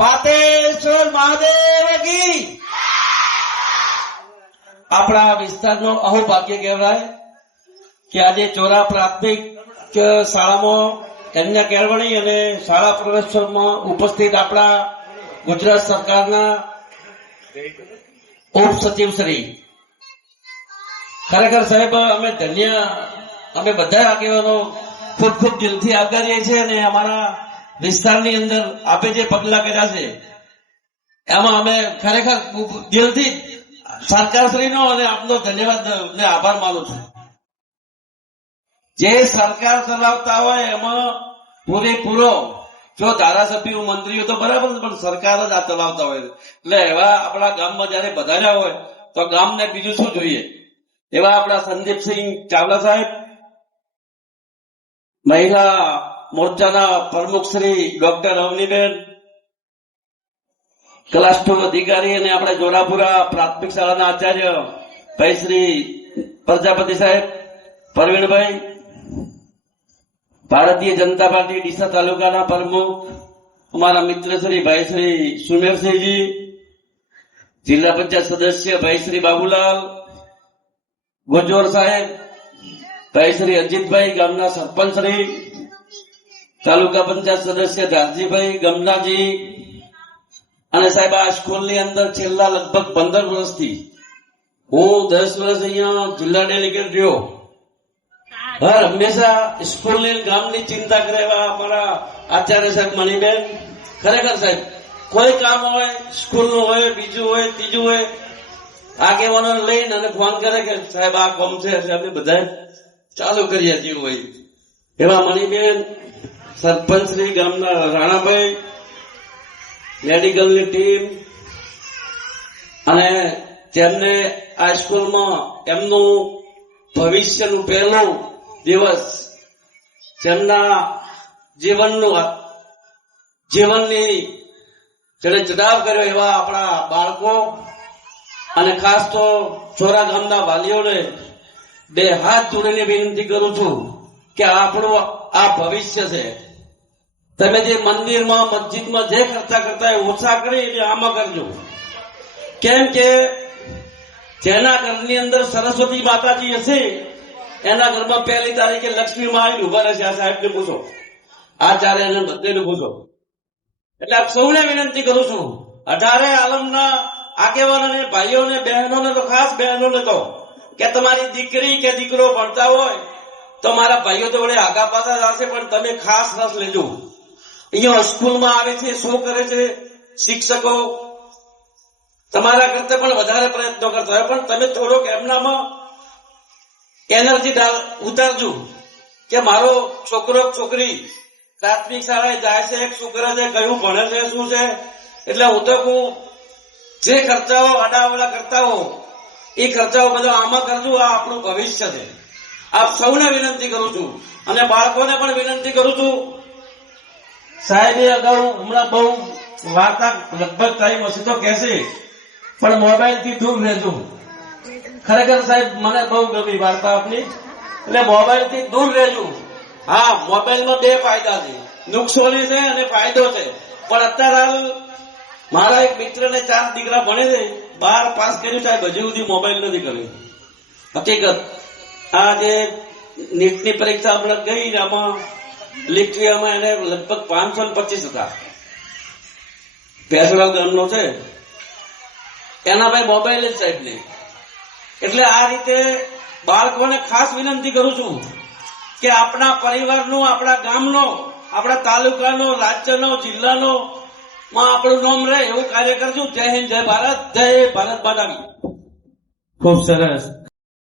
પાતેશ્વર મહાદેવ કી આપણા વિસ્તારનો અહોભાગ્ય કહેવાય કે આજે ચોરા પ્રાથમિક શાળામાં કન્યા કેળવણી અને શાળા પ્રવેશોત્સવમાં ઉપસ્થિત આપણા ગુજરાત સરકારના ઉપસચિવ શ્રી ખરેખર સાહેબ અમે બધા આગેવાનો ખૂબ ખૂબ દિલથી આભારીએ છીએ અને અમારા વિસ્તારની અંદર આપે જે પગલા કર્યા છે એમાં અમે ખરેખર દિલથી સરકારશ્રીનો અને આપનો ધન્યવાદ ને આભાર માનું છું. જે સરકાર ચલાવતા હોય એમાં પૂરેપૂરો જો ધારાસભ્યો મંત્રીઓ તો બરાબર પણ સરકાર જ આ ચલાવતા હોય એટલે એવા આપણા ગામમાં જયારે વધાર્યા હોય તો ગામને બીજું શું જોઈએ. એવા આપણા સંદીપસિંહ ચાવલા સાહેબ, મહિલા મોરચાના પ્રમુખ શ્રી ડોક્ટર અવનીબેન, ક્લાસ 2 અધિકારી અને આપણે જોરાપુરા પ્રાથમિક શાળાના આચાર્ય ભાઈ શ્રી પ્રજાપતિ સાહેબ, પરવીણભાઈ, ભારતીય જનતા પાર્ટી ડીસા તાલુકાના પ્રમુખ અમારા મિત્ર શ્રી ભાઈ શ્રી સુમેરસિંહજી, જિલ્લા પંચાયત સદસ્ય ભાઈ શ્રી બાબુલાલ ગોજોર સાહેબ, ભાઈ શ્રી અજીતભાઈ, ગામના સરપંચ શ્રી, તાલુકા પંચાયત સદસ્ય ધારજીભાઈ ગમનાજી, અને સાહેબ આ સ્કૂલની અંદર છેલ્લા લગભગ 15 વર્ષથી હું 10 વર્ષ અહીંયા જિલ્લા ડેલિગેટ રહ્યો. હર હંમેશા સ્કૂલની ગામની ચિંતા કરે એવા અમારા આચાર્ય સાહેબ મણીબેન, ખરેખર સાહેબ કોઈ કામ હોય સ્કૂલનું હોય બીજું હોય ત્રીજું હોય આગેવાનો લઈને અને ફોન કરે કે સાહેબ આ કામ છે એટલે અમે બધા ચાલુ કરીએ જેવું હોય એવા મણીબેન, સરપંચ શ્રી ગામના રાણાભાઈ, મેડિકલની ટીમ અને તેમને આ સ્કૂલમાં એમનું ભવિષ્યનું પહેલું દિવસ જેમના જીવનની જેને ચડાવ કર્યો એવા આપણા બાળકો અને ખાસ તો ચોરા ગામના વાલીઓને 2 હાથ જોડીને વિનંતી કરું છું કે આપણું આ ભવિષ્ય છે. તમે જે મંદિરમાં મસ્જિદમાં જે ખર્ચા કરતા હોય ઓછા કરી એટલે આમાં કરજો. કેમ કે જેના ઘરની અંદર સરસ્વતી માતાજી હશે એના ઘરમાં 1 તારીખે લક્ષ્મી માં આવીને ઉભા રહેશે. આ સાહેબને પૂછો, આચાર્યને બધાને પૂછો. એટલે આપ સૌને વિનંતી કરું છું, 18 આલમના આગેવાનોને, ભાઈઓને, બહેનોને, તો ખાસ બહેનોને તો કે તમારી દીકરી કે દીકરો ભણતા હોય તો મારા ભાઈઓ તો વડે આગા પાછા જશે પણ તમે ખાસ રસ લેજો. અહીંયા સ્કૂલમાં આવે છે, શું કરે છે શિક્ષકો તમારા કરતા પણ વધારે પ્રયત્નો કરતા હોય પણ તમે થોડોક એમનામાં એનર્જી ઉતારજો કે મારો છોકરો છોકરી પ્રાથમિક શાળાએ જાય છે, શું કરે છે, કયું ભણે છે, શું છે. એટલે હું તો જે ખર્ચાઓ આડાવડા કરતા હો એ ખર્ચાઓ બધા આમાં કરજો. આ આપણું ભવિષ્ય છે. આપ સૌને વિનંતી કરું છું અને બાળકોને પણ વિનંતી કરું છું. સાહેબે અગાઉ હમણાં બહુ વાર્તા લગભગ ટાઈમ હશે તો કહેશે પણ મોબાઈલ થી દૂર રહેજો. ખરેખર સાહેબ મને બહુ ગમી વાર્તા આપની, એટલે મોબાઈલ થી દૂર રહેજો. હા, મોબાઈલમાં 2 ફાયદા છે, નુકસાની છે અને ફાયદો છે. પણ અત્યારે હાલ મારા એક મિત્રને 4 દીકરા ભણે છે, 12 પાસ કર્યું સાહેબ, હજુ સુધી મોબાઈલ નથી કર્યું. હકીકત આ જે નીટની પરીક્ષા હમણાં ગઈ આમાં લીટરીયામાં એને લગભગ 525 હતા. ભેસડા ગામનો છે એના ભાઈ મોબાઈલ જ સાહેબ ને. એટલે આ રીતે બાળકોને ખાસ વિનંતી કરું છું કે આપણા પરિવારનો, આપણા ગામનો, આપણા તાલુકાનો, રાજ્યનો, જિલ્લાનો માં આપણું નામ રહે એવું કાર્ય કરશું. જય હિન્દ, જય ભારત, જય ભારત માતા. ખૂબ સરસ.